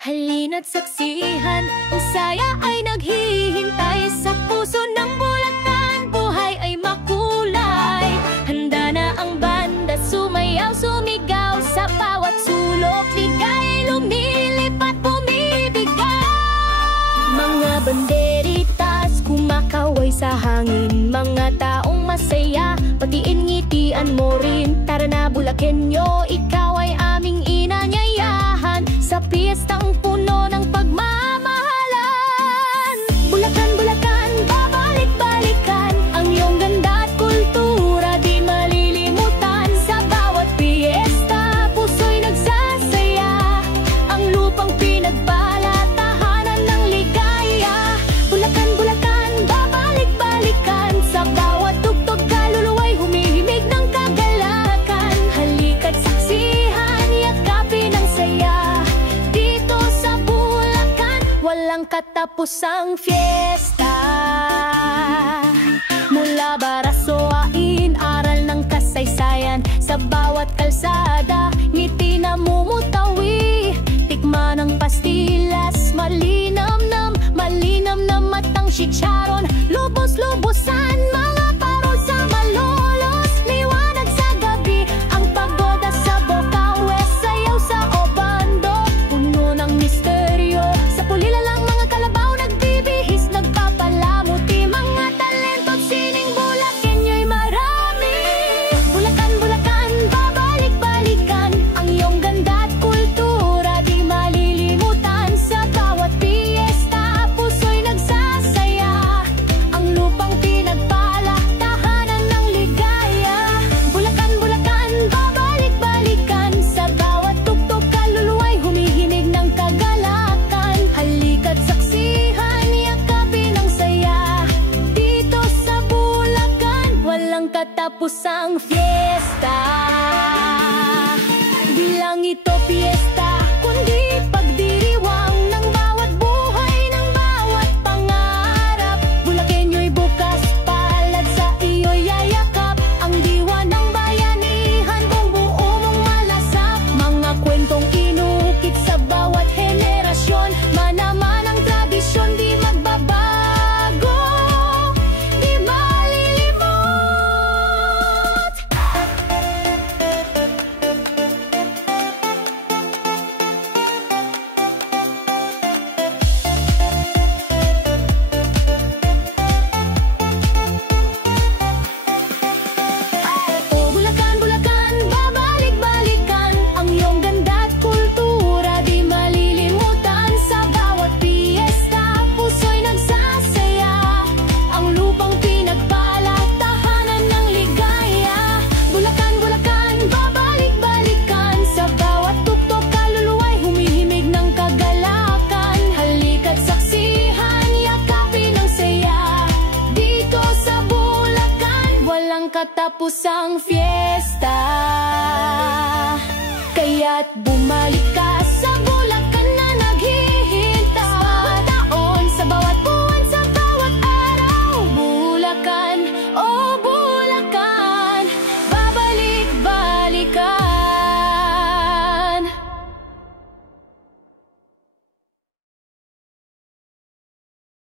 Halina't saksihan, ang saya ay naghihintay. Sa puso ng Bulacan, buhay ay makulay. Handa na ang banda, sumayaw, sumigaw. Sa bawat sulok, ligay, lumilipat, bumibigay. Mga banderitas, kumakaway sa hangin. Mga taong masaya, patiin ngitian mo rin. Tara na Bulakenyo, ikaw ay aming inanyayahan. Sa piyestang puno ng pagmamahalan. Bulacan, Bulacan, babalik-balikan. Ang iyong ganda at kultura di malilimutan. Sa bawat piyesta, puso'y nagsasaya. Ang lupang pinagpala, tahanan ng ligaya. Bulacan, Bulacan, babalik-balikan. Sa bawat tugtog, kaluluwa'y humihimig ng kagalakan. Halika't saksihan, yakapin ang saya. Walang katapusang fiesta. Mula Barasoain, aral ng kasaysayan. Sa bawat kalsada, ngiti na mumutawi. Tikman ang pastillas, malinamnam, malinamnam matang chicharon. Lubos-lubusan, mga parol sa malolos. Liwanag sa gabi, ang pagoda sa Bocaue. Sayaw sa Obando, puno ng misteryo. Sa Pulila lang mga kalabaw nagbibihis, nagpapalamuti. Mga talento at sining Bulakenyo'y marami. Bulacan, Bulacan, babalik-balikan. Ang iyong ganda at kultura di malilimutan. Sa bawat piyesta, puso'y nagsasaya. Ang lupang pinagpala, tahanan ng ligaya. Bulacan, Bulacan, babalik-balikan. Sa bawat tugtog, kaluluwa'y humihimig ng kagalakan. Halika't saksihan, yakapin ang saya. Dito sa Bulacan, walang katapusang fiesta. Di lang ito fiesta, kundi pagdiriwang ng bawat buhay, ng bawat pangarap. Bulakenyo'y bukas palad, sa iyo'y yayakap. Ang diwa ng bayanihan, kung buo mong malasap. Mga kwentong inukit sa bawat henerasyon. Manaman ang tradisyon, di magbabago, di malilimot. O Bulacan, Bulacan, babalik-balikan. Ang iyong ganda at kultura di malilimutan. Sa bawat piyesta, puso'y nagsasaya. Ang lupang pinagpala, tahanan ng ligaya. Bulacan, Bulacan, babalik-balikan. Sa bawat tugtog, kaluluwa'y humihimig ng kagalakan. Halika't saksihan, yakapin ang saya. Dito sa Bulacan, walang katapusang fiesta. Kaya't bumalik ka